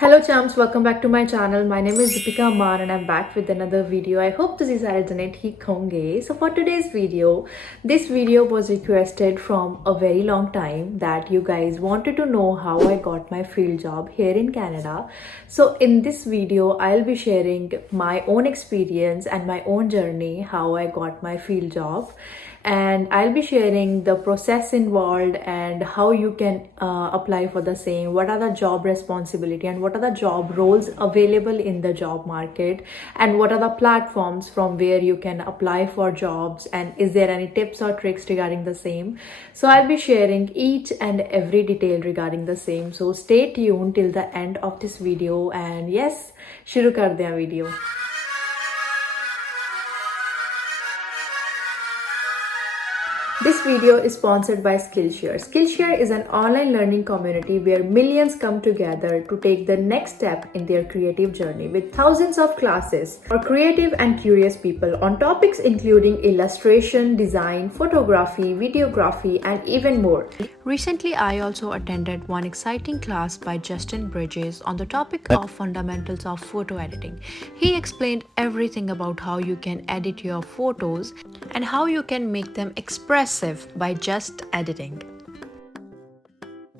Hello champs, welcome back to my channel. My name is Deepika Aman and I'm back with another video. I hope this is Arjunate Hikonge. So for today's video, this video was requested from a very long time that you guys wanted to know how I got my field job here in Canada. So in this video, I'll be sharing my own experience and my own journey, how I got my field job. And I'll be sharing the process involved and how you can apply for the same, what are the job responsibility and what are the job roles available in the job market, and what are the platforms from where you can apply for jobs, and is there any tips or tricks regarding the same. So I'll be sharing each and every detail regarding the same, so stay tuned till the end of this video. And yes, shuru kar dein video. This video is sponsored by Skillshare. Skillshare is an online learning community where millions come together to take the next step in their creative journey, with thousands of classes for creative and curious people on topics including illustration, design, photography, videography, and even more. Recently, I also attended one exciting class by Justin Bridges on the topic of fundamentals of photo editing. He explained everything about how you can edit your photos and how you can make them expressive by just editing.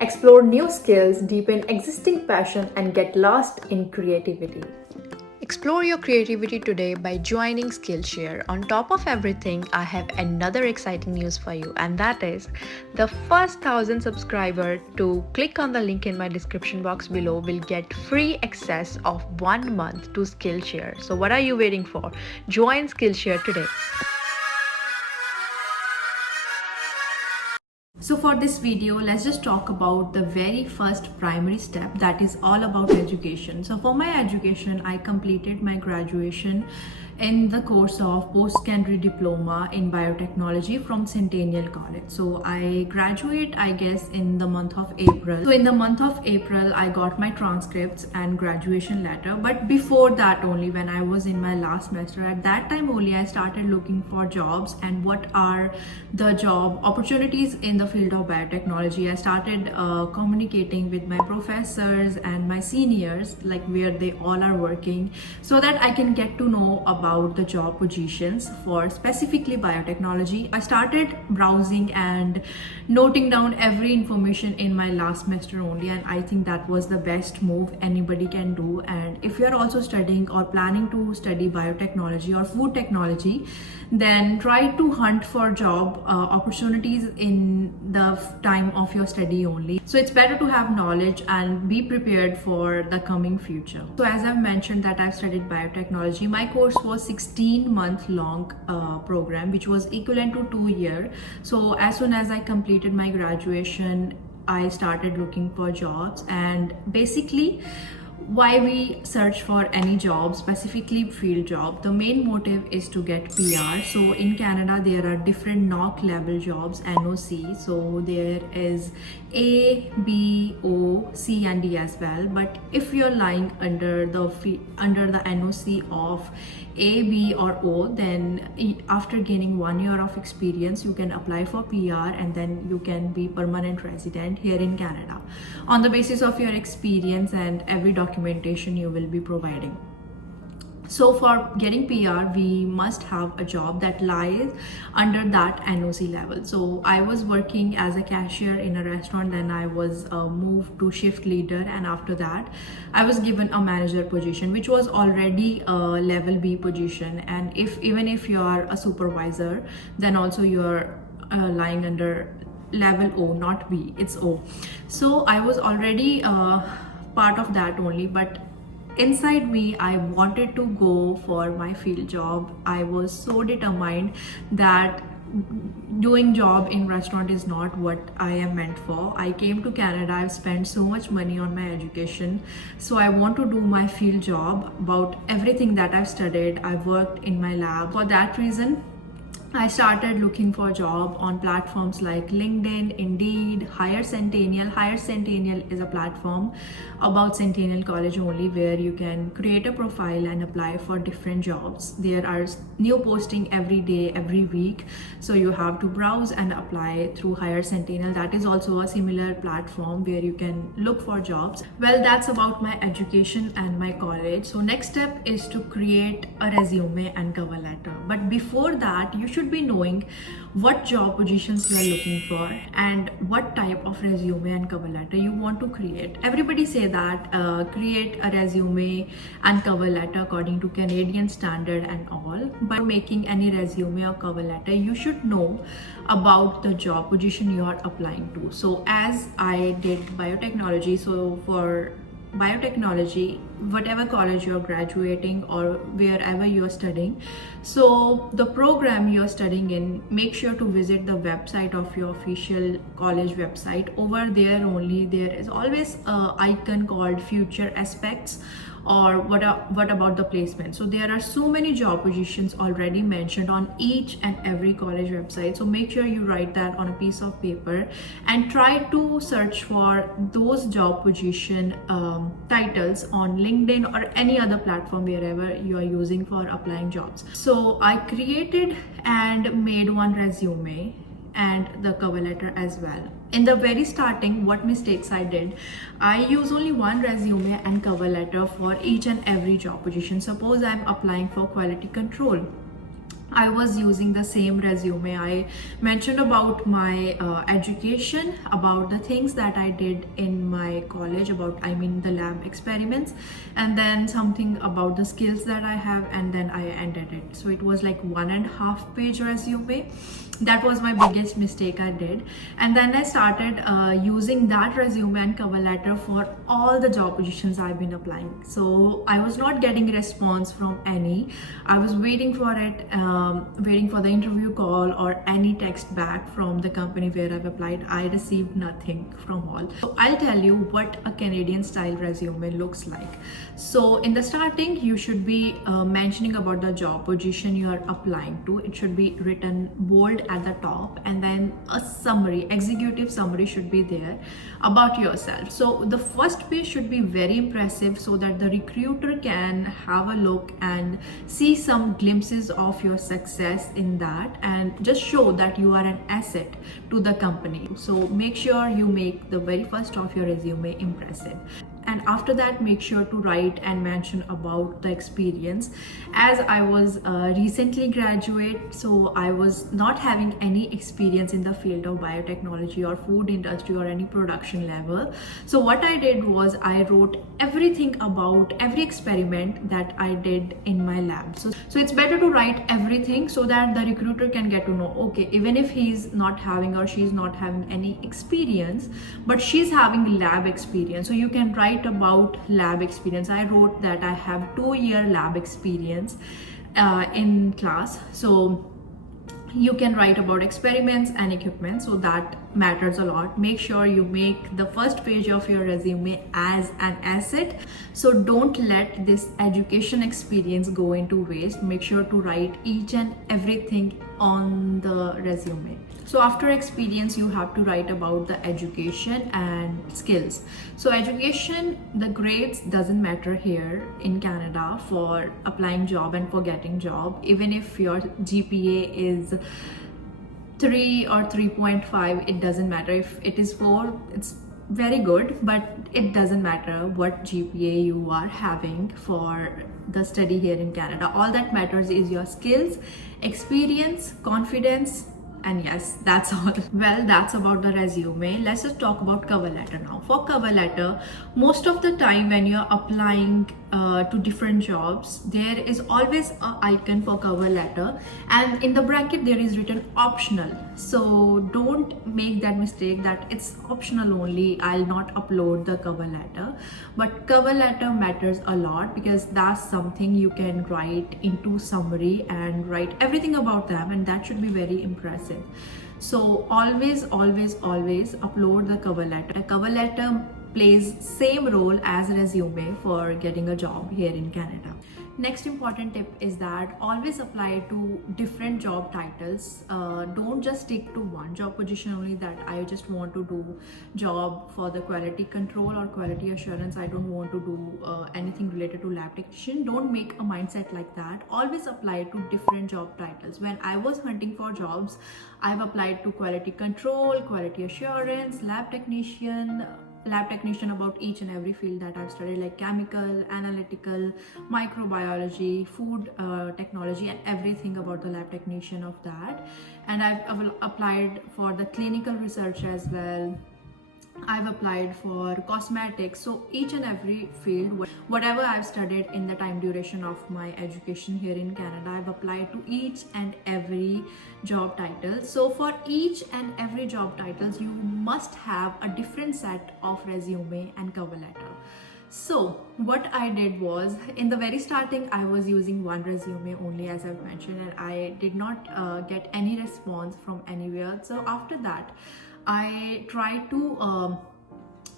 Explore new skills, deepen existing passion, and get lost in creativity. Explore your creativity today by joining Skillshare. On top of everything, I have another exciting news for you, and that is the first 1,000 subscriber to click on the link in my description box below will get free access of 1 month to Skillshare. So what are you waiting for? Join Skillshare today. So for this video, let's just talk about the very first primary step, that is all about education. So for my education, I completed my graduation in the course of post-secondary diploma in biotechnology from Centennial College. So I graduate, I guess, in the month of April. So in the month of April, I got my transcripts and graduation letter. But before that only, when I was in my last semester, at that time only I started looking for jobs and what are the job opportunities in the field of biotechnology. I started communicating with my professors and my seniors, like where they all are working, so that I can get to know about the job positions for specifically biotechnology. I started browsing and noting down every information in my last semester only, and I think that was the best move anybody can do. And if you're also studying or planning to study biotechnology or food technology, then try to hunt for job opportunities in the time of your study only. So it's better to have knowledge and be prepared for the coming future. So as I've mentioned that I've studied biotechnology, my course was 16-month long program, which was equivalent to 2 years. So as soon as I completed my graduation, I started looking for jobs. And basically, why we search for any job, specifically field job, the main motive is to get PR. So in Canada, there are different NOC level jobs, NOC. So there is A, B, O, C and D as well. But if you're lying under the NOC of A, B or O, then after gaining 1 year of experience, you can apply for PR and then you can be permanent resident here in Canada on the basis of your experience and every documentation you will be providing. So for getting PR, we must have a job that lies under that NOC level. So I was working as a cashier in a restaurant, then I was moved to shift leader, and after that I was given a manager position, which was already a level B position. And even if you are a supervisor, then also you are lying under level O, not B, it's O. So I was already part of that only, but inside me, I wanted to go for my field job. I was so determined that doing job in restaurant is not what I am meant for. I came to Canada, I've spent so much money on my education, so I want to do my field job about everything that I've studied. I've worked in my lab. For that reason, I started looking for a job on platforms like LinkedIn, Indeed, Hire Centennial. Hire Centennial is a platform about Centennial College only, where you can create a profile and apply for different jobs. There are new posting every day, every week. So you have to browse and apply through Hire Centennial. That is also a similar platform where you can look for jobs. Well, that's about my education and my college. So next step is to create a resume and cover letter. But before that, you should be knowing what job positions you are looking for and what type of resume and cover letter you want to create. Everybody say that create a resume and cover letter according to Canadian standard and all, but making any resume or cover letter, you should know about the job position you are applying to. So as I did biotechnology, so for biotechnology, whatever college you're graduating or wherever you're studying, so the program you're studying in, make sure to visit the website of your official college website. Over there only, there is always a icon called future aspects or what about the placement. So there are so many job positions already mentioned on each and every college website. So make sure you write that on a piece of paper and try to search for those job position titles on LinkedIn or any other platform wherever you are using for applying jobs. So I created and made one resume and the cover letter as well. In the very starting, what mistakes I did, I use only one resume and cover letter for each and every job position. Suppose I'm applying for quality control, I was using the same resume. I mentioned about my education, about the things that I did in my college, the lab experiments, and then something about the skills that I have, and then I ended it. So it was like 1.5 page resume. That was my biggest mistake I did. And then I started using that resume and cover letter for all the job positions I've been applying. So I was not getting response from any. I was waiting for it, waiting for the interview call or any text back from the company where I've applied. I received nothing from all. So I'll tell you what a Canadian style resume looks like. So in the starting, you should be mentioning about the job position you are applying to. It should be written bold at the top, and then a summary, executive summary should be there about yourself. So the first page should be very impressive so that the recruiter can have a look and see some glimpses of your success in that and just show that you are an asset to the company. So make sure you make the very first of your resume impressive. And after that, make sure to write and mention about the experience. As I was recently graduate, so I was not having any experience in the field of biotechnology or food industry or any production level. So what I did was I wrote everything about every experiment that I did in my lab. So it's better to write everything so that the recruiter can get to know, okay, even if he's not having or she's not having any experience, but she's having lab experience. So you can write about lab experience. I wrote that I have 2-year lab experience in class. So you can write about experiments and equipment, so that matters a lot. Make sure you make the first page of your resume as an asset. So don't let this education experience go into waste. Make sure to write each and everything on the resume. So after experience, you have to write about the education and skills. So education, the grades doesn't matter here in Canada for applying job and for getting job. Even if your GPA is 3 or 3.5, it doesn't matter. If it is 4, it's very good, but it doesn't matter what GPA you are having for the study here in Canada. All that matters is your skills, experience, confidence, and yes, that's all. Well, that's about the resume. Let's just talk about cover letter now. For cover letter, most of the time when you're applying to different jobs, there is always an icon for cover letter, and in the bracket there is written optional. So don't make that mistake that it's optional only, I'll not upload the cover letter. But cover letter matters a lot because that's something you can write into summary and write everything about them, and that should be very impressive. So always upload the cover letter. A cover letter plays same role as resume for getting a job here in Canada. Next important tip is that always apply to different job titles. Don't just stick to one job position only, that I just want to do job for the quality control or quality assurance. I don't want to do anything related to lab technician. Don't make a mindset like that. Always apply to different job titles. When I was hunting for jobs, I've applied to quality control, quality assurance, lab technician about each and every field that I've studied, like chemical, analytical, microbiology, food technology, and everything about the lab technician of that. And I've applied for the clinical research as well. I've applied for cosmetics. So each and every field, whatever I've studied in the time duration of my education here in Canada, I've applied to each and every job title. So for each and every job titles, you must have a different set of resume and cover letter. So what I did was, in the very starting, I was using one resume only, as I've mentioned, and I did not get any response from anywhere. So after that, I tried to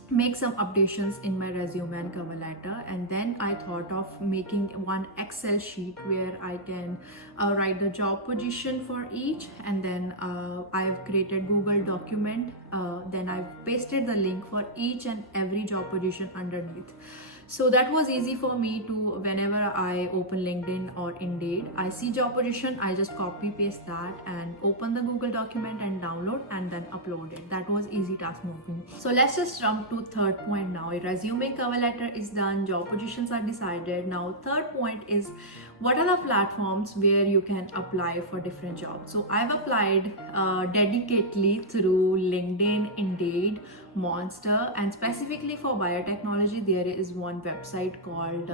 make some updations in my resume and cover letter, and then I thought of making one Excel sheet where I can write the job position for each, and then I've created Google document, then I've pasted the link for each and every job position underneath. So that was easy for me to, whenever I open LinkedIn or Indeed, I see job position, I just copy paste that and open the Google document and download and then upload it. That was easy task moving. So let's just jump to third point now. Resume, cover letter is done, job positions are decided. Now third point is, what are the platforms where you can apply for different jobs? So I've applied dedicatedly through LinkedIn, Indeed, Monster, and specifically for biotechnology, there is one website called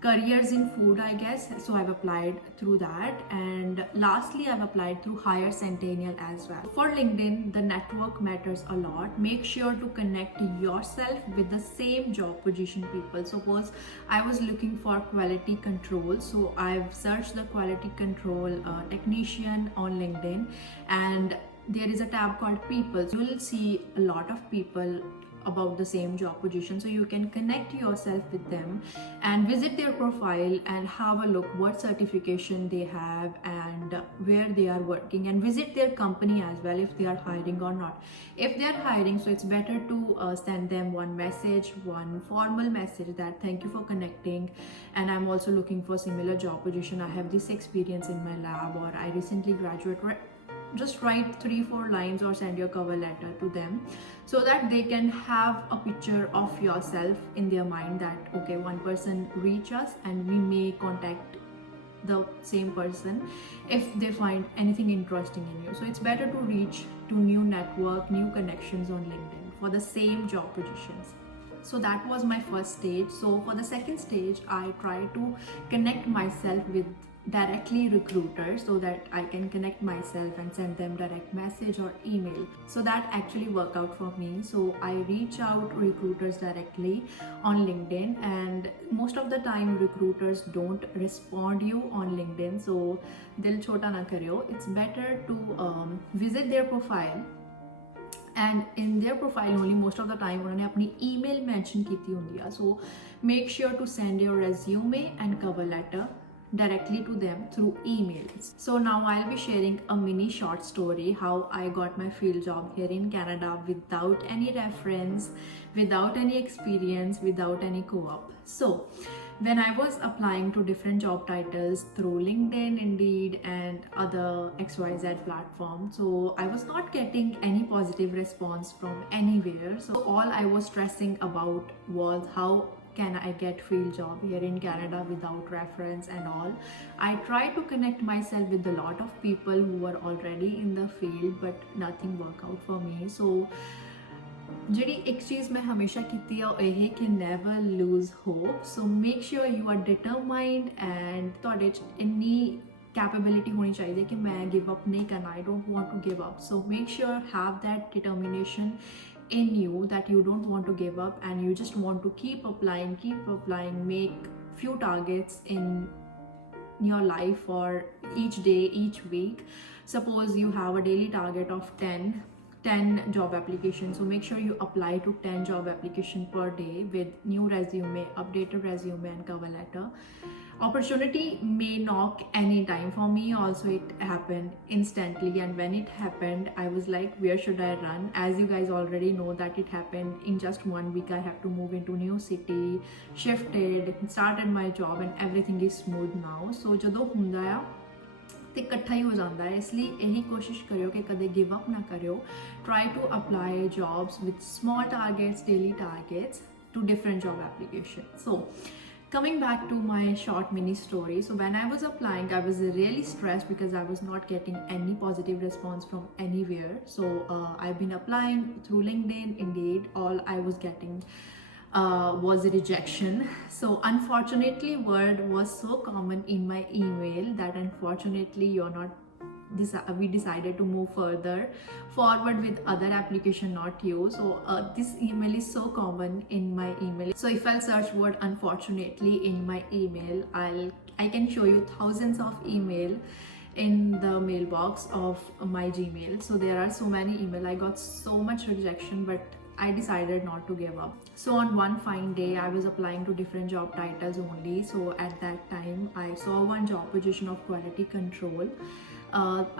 Careers in Food, I guess. So I've applied through that, and lastly I've applied through Hire Centennial as well. For LinkedIn, the network matters a lot. Make sure to connect yourself with the same job position people. Suppose I was looking for quality control, so I've searched the quality control technician on LinkedIn, and there is a tab called people. You will see a lot of people about the same job position, so you can connect yourself with them and visit their profile and have a look what certification they have and where they are working, and visit their company as well if they are hiring or not. If they are hiring, so it's better to send them one message, one formal message that thank you for connecting, and I'm also looking for similar job position. I have this experience in my lab, or I recently graduated. Just write 3-4 lines or send your cover letter to them, so that they can have a picture of yourself in their mind that okay, one person reach us and we may contact the same person if they find anything interesting in you. So it's better to reach to new network, new connections on LinkedIn for the same job positions. So that was my first stage. So for the second stage, I try to connect myself with directly recruiters so that I can connect myself and send them direct message or email. So that actually worked out for me. So I reach out recruiters directly on LinkedIn, and most of the time recruiters don't respond you on LinkedIn. So dil chota na karyo. It's better to visit their profile, and in their profile only most of the time उन्होंने अपनी email mention की थी होंगी है. So make sure to send your resume and cover letter directly to them through emails. So now I'll be sharing a mini short story how I got my field job here in Canada without any reference, without any experience, without any co-op. So when I was applying to different job titles through LinkedIn, Indeed, and other XYZ platforms, so I was not getting any positive response from anywhere. So all I was stressing about was how can I get field job here in Canada without reference and all. I tried to connect myself with a lot of people who were already in the field, but nothing worked out for me. So ਜਿਹੜੀ ਇੱਕ ਚੀਜ਼ ਮੈਂ ਹਮੇਸ਼ਾ ਕੀਤੀ ਆ ਉਹ ਇਹ ਕਿ never lose hope. So make sure you are determined and ਤੁਹਾਡੇ 'ਚ ਇੰਨੀ capability ਹੋਣੀ ਚਾਹੀਦੀ ਕਿ ਮੈਂ give up ਨਹੀਂ ਕਰਨਾ. I don't want to give up. So make sure have that determination in you that you don't want to give up and you just want to keep applying, make few targets in your life or each day, each week. Suppose you have a daily target of 10 10 job applications. So make sure you apply to 10 job application per day with new resume, updated resume and cover letter. Opportunity may knock anytime. For me also it happened instantly, and when it happened I was like, where should I run? As you guys already know that it happened in just 1 week. I have to move into new city, shifted, started my job and everything is smooth now. So ਜਦੋਂ ਹੁੰਦਾ ਆ ਤੇ ਇਕੱਠਾ ਹੀ ਹੋ ਜਾਂਦਾ ਹੈ, ਇਸ ਲਈ ਇਹੀ ਕੋਸ਼ਿਸ਼ ਕਰਿਓ ਕਿ ਕਦੇ ਗਿਵ ਅਪ ਨਾ ਕਰਿਓ. Try to apply jobs with small targets, daily targets to different job applications. So coming back to my short mini story, so when I was applying I was really stressed because I was not getting any positive response from anywhere. So I've been applying through LinkedIn, Indeed. All I was getting was a rejection. So unfortunately word was so common in my email that unfortunately you're not we decided to move further forward with other application, not you. So this email is so common in my email. So if I'll search word unfortunately in my email, I can show you thousands of email in the mailbox of my Gmail. So there are so many email. I got so much rejection, but I decided not to give up. So on one fine day I was applying to different job titles only. So at that time I saw one job position of quality control.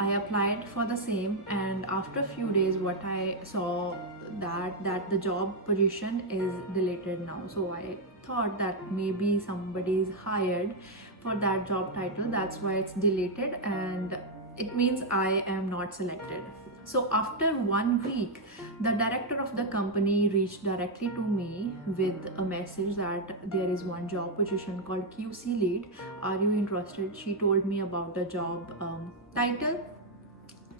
I applied for the same, and after a few days what I saw that the job position is deleted now. So I thought that maybe somebody is hired for that job title, that's why it's deleted, and it means I am not selected. So after 1 week the director of the company reached directly to me with a message that there is one job position called QC lead, are you interested? She told me about the job title,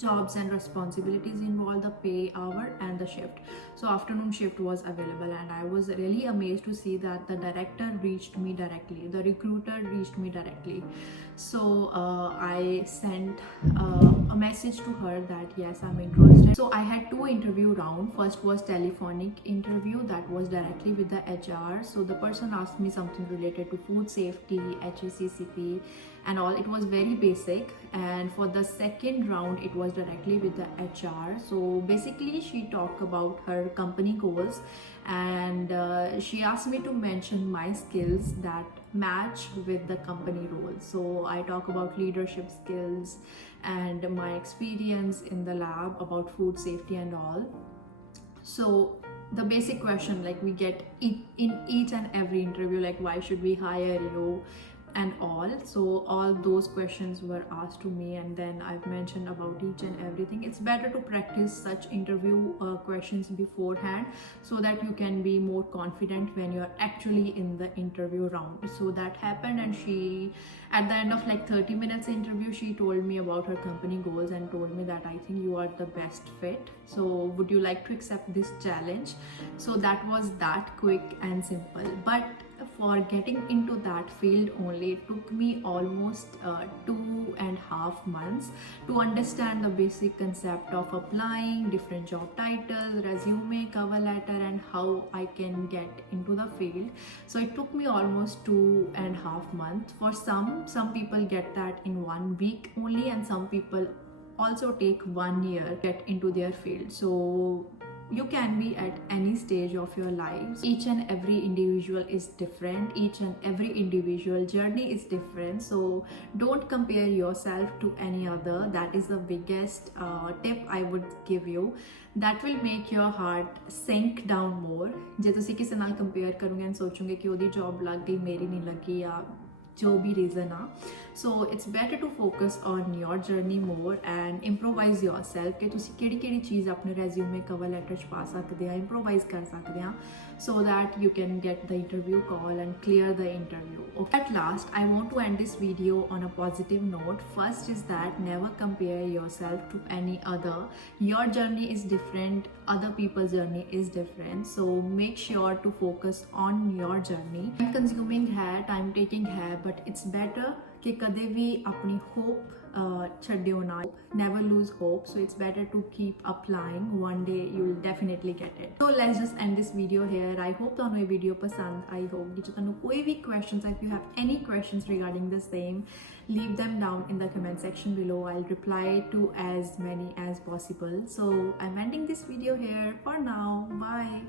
jobs and responsibilities involved, the pay, hour and the shift. So afternoon shift was available, and I was really amazed to see that the director reached me directly, the recruiter reached me directly. So I sent a message to her that yes, I'm interested. So I had 2 interview round. First was telephonic interview, that was directly with the HR. So the person asked me something related to food safety, HACCP and all. It was very basic. And for the second round it was directly with the HR. So basically she talked about her company goals, and she asked me to mention my skills that match with the company role. So I talk about leadership skills and my experience in the lab about food safety and all. So the basic question like we get in each and every interview, like why should we hire you and all. So all those questions were asked to me, and then I've mentioned about each and everything. It's better to practice such interview questions beforehand so that you can be more confident when you're actually in the interview round. So that happened, and she at the end of like 30 minutes interview she told me about her company goals and told me that I think you are the best fit, so would you like to accept this challenge. So that was that quick and simple. But for getting into that field only it took me almost 2.5 months to understand the basic concept of applying, different job titles, resume, cover letter, and how I can get into the field. So it took me almost 2.5 months. For some people get that in 1 week only, and some people also take 1 year to get into their field. So you can be at any stage of your lives. Each and every individual is different, each and every individual journey is different. So don't compare yourself to any other. That is the biggest tip I would give you. That will make your heart sink down more. ਜੇ ਤੁਸੀਂ ਕਿਸੇ ਨਾਲ compare ਕਰੋਗੇ and ਸੋਚੋਗੇ ਕਿ ਉਹਦੀ job ਲੱਗ ਗਈ ਮੇਰੀ ਨਹੀਂ ਲੱਗੀ ਜਾਂ जो भी reason ਆ. So it's better to focus on your journey more and improvise yourself ਕਿ ਤੁਸੀਂ ਕਿਹੜੀ ਕਿਹੜੀ ਚੀਜ਼ ਆਪਣੇ resume cover letter 'ਚ ਪਾ ਸਕਦੇ ਆ, improvise ਕਰ ਸਕਦੇ ਆ, so that you can get the interview call and clear the interview. Okay. At last, I want to end this video on a positive note. First is that never compare yourself to any other. Your journey is different, other people's journey is different. So make sure to focus on your journey. Time consuming है, time taking है, but it's better कि कदे भी अपनी hope chhaddiyo na. Never lose hope, so it's better to keep applying. One day you'll definitely get it. So let's just end this video here. I hope ਤੁਹਾਨੂੰ ਇਹ video ਪਸੰਦ ਆਈ ਹੋਊਗੀ। ਜੇ ਤੁਹਾਨੂੰ ਕੋਈ ਵੀ questions, if you have any questions regarding the same, leave them down in the comment section below. I'll reply to as many as possible. So I'm ending this video here for now. Bye.